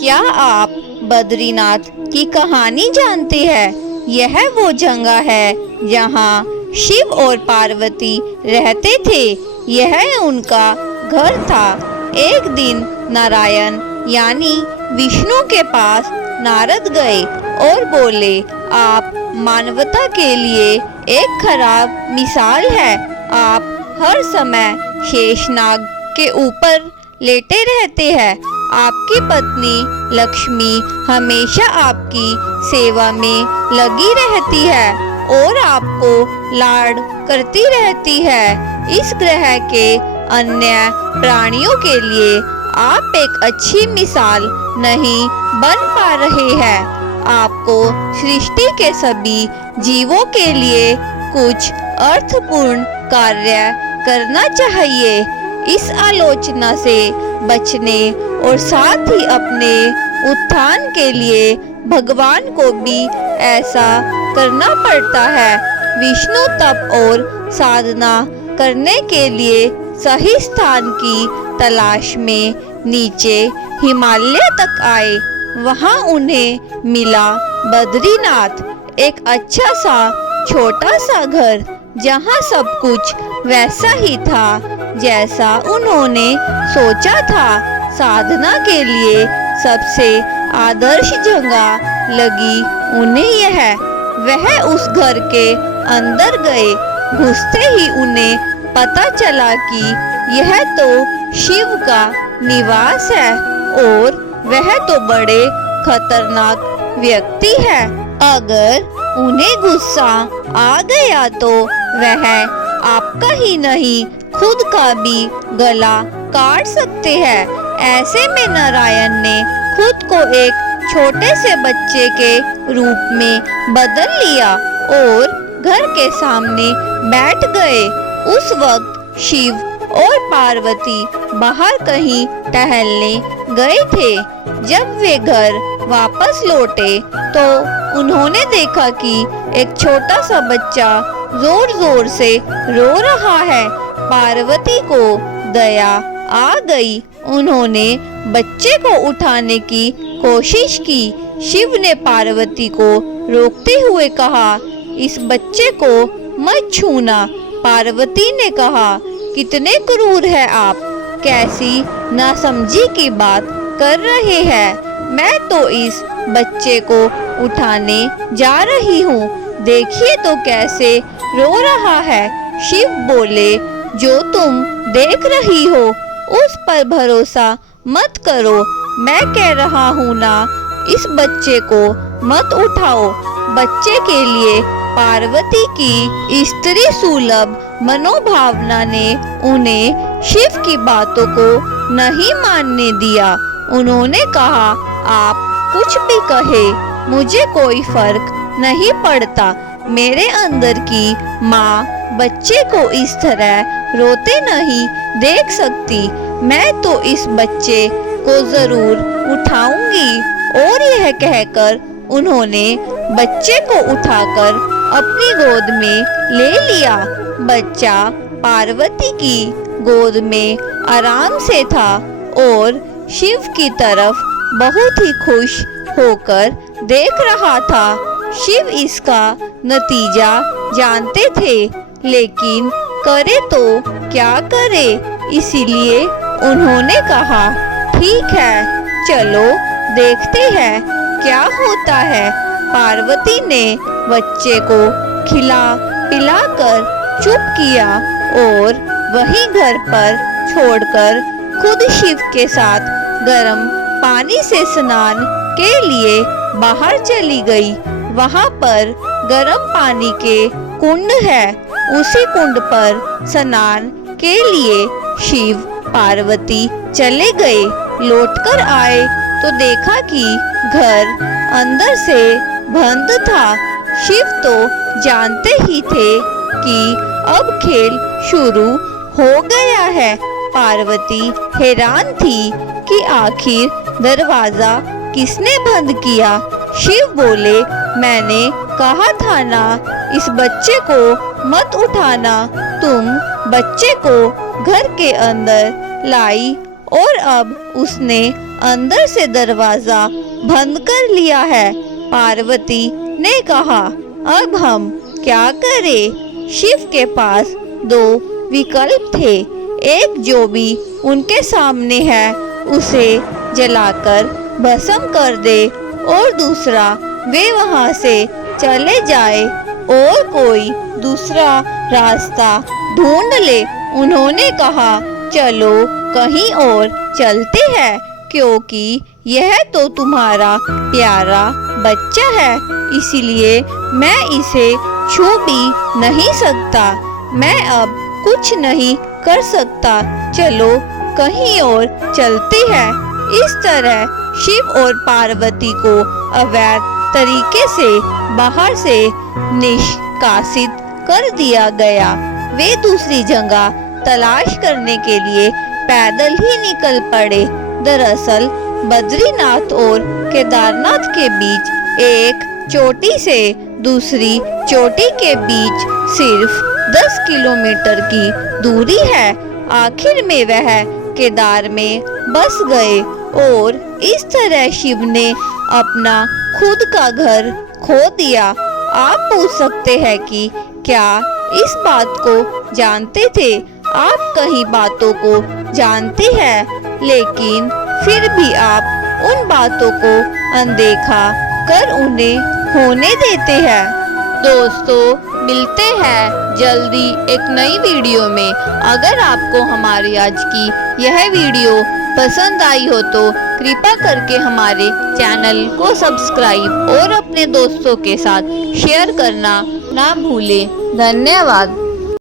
क्या आप बद्रीनाथ की कहानी जानते हैं? यह वो जगह है जहाँ शिव और पार्वती रहते थे। यह उनका घर था। एक दिन नारायण यानी विष्णु के पास नारद गए और बोले, आप मानवता के लिए एक खराब मिसाल है। आप हर समय शेषनाग के ऊपर लेटे रहते हैं। आपकी पत्नी लक्ष्मी हमेशा आपकी सेवा में लगी रहती है और आपको लाड करती रहती है। इस ग्रह के अन्य प्राणियों के लिए आप एक अच्छी मिसाल नहीं बन पा रहे हैं। आपको सृष्टि के सभी जीवों के लिए कुछ अर्थपूर्ण कार्य करना चाहिए। इस आलोचना से बचने और साथ ही अपने उत्थान के लिए भगवान को भी ऐसा करना पड़ता है। विष्णु तप और साधना करने के लिए सही स्थान की तलाश में नीचे हिमालय तक आए। वहां उन्हें मिला बद्रीनाथ, एक अच्छा सा छोटा सा घर जहां सब कुछ वैसा ही था जैसा उन्होंने सोचा था। साधना के लिए सबसे आदर्श जगह लगी उन्हें यह। वह उस घर के अंदर गए। घुसते ही उन्हें पता चला कि यह तो शिव का निवास है और वह तो बड़े खतरनाक व्यक्ति है। अगर उन्हें गुस्सा आ गया तो वह आपका ही नहीं खुद का भी गला काट सकते हैं। ऐसे में नारायण ने खुद को एक छोटे से बच्चे के रूप में बदल लिया और घर के सामने बैठ गए। उस वक्त शिव और पार्वती बाहर कहीं टहलने गए थे। जब वे घर वापस लौटे तो उन्होंने देखा कि एक छोटा सा बच्चा जोर जोर से रो रहा है। पार्वती को दया आ गई। उन्होंने बच्चे को उठाने की कोशिश की। शिव ने पार्वती को रोकते हुए कहा, इस बच्चे को मत छूना। पार्वती ने कहा, कितने क्रूर है आप, कैसी नासमझी की बात कर रहे हैं। मैं तो इस बच्चे को उठाने जा रही हूँ। देखिए तो कैसे रो रहा है। शिव बोले, जो तुम देख रही हो उस पर भरोसा मत करो। मैं कह रहा हूँ ना, इस बच्चे को मत उठाओ। बच्चे के लिए पार्वती की स्त्री सुलभ मनोभावना ने उन्हें शिव की बातों को नहीं मानने दिया। उन्होंने कहा, आप कुछ भी कहे, मुझे कोई फर्क नहीं पड़ता। मेरे अंदर की माँ बच्चे को इस तरह रोते नहीं देख सकती। मैं तो इस बच्चे को जरूर उठाऊंगी। और यह कहकर उन्होंने बच्चे को उठाकर अपनी गोद में ले लिया। बच्चा पार्वती की गोद में आराम से था और शिव की तरफ बहुत ही खुश होकर देख रहा था। शिव इसका नतीजा जानते थे, लेकिन करे तो क्या करे, इसीलिए उन्होंने कहा, ठीक है, चलो देखते हैं क्या होता है। पार्वती ने बच्चे को खिला पिलाकर चुप किया और वहीं घर पर छोड़कर खुद शिव के साथ गर्म पानी से स्नान के लिए बाहर चली गई। वहां पर गर्म पानी के कुंड है। उसी कुंड पर स्नान के लिए शिव पार्वती चले गए। लौटकर आए तो देखा कि घर अंदर से बंद था। शिव तो जानते ही थे कि अब खेल शुरू हो गया है। पार्वती हैरान थी कि आखिर दरवाजा किसने बंद किया। शिव बोले, मैंने कहा था ना, इस बच्चे को मत उठाना। तुम बच्चे को घर के अंदर लाई और अब उसने अंदर से दरवाजा बंद कर लिया है। पार्वती ने कहा, अब हम क्या करें? शिव के पास दो विकल्प थे। एक जो भी उनके सामने है उसे जलाकर भस्म कर दे और दूसरा वे वहां से चले जाए और कोई दूसरा रास्ता ढूंढ ले। उन्होंने कहा, चलो कहीं और चलते हैं, क्योंकि यह तो तुम्हारा प्यारा बच्चा है, इसीलिए मैं इसे छू भी नहीं सकता। मैं अब कुछ नहीं कर सकता, चलो कहीं और चलते हैं। इस तरह शिव और पार्वती को अवैध तरीके से बाहर से निष्कासित कर दिया गया। वे दूसरी जगह तलाश करने के लिए पैदल ही निकल पड़े। दरअसल बद्रीनाथ और केदारनाथ के बीच एक चोटी से दूसरी चोटी के बीच सिर्फ 10 किलोमीटर की दूरी है। आखिर में वह केदार में बस गए और इस तरह शिव ने अपना खुद का घर खो दिया। आप पूछ सकते हैं कि क्या इस बात को जानते थे? आप कई बातों को जानते हैं, लेकिन फिर भी आप उन बातों को अनदेखा कर उन्हें होने देते हैं। दोस्तों, मिलते हैं जल्दी एक नई वीडियो में। अगर आपको हमारी आज की यह वीडियो पसंद आई हो तो कृपा करके हमारे चैनल को सब्सक्राइब और अपने दोस्तों के साथ शेयर करना ना भूलें। धन्यवाद।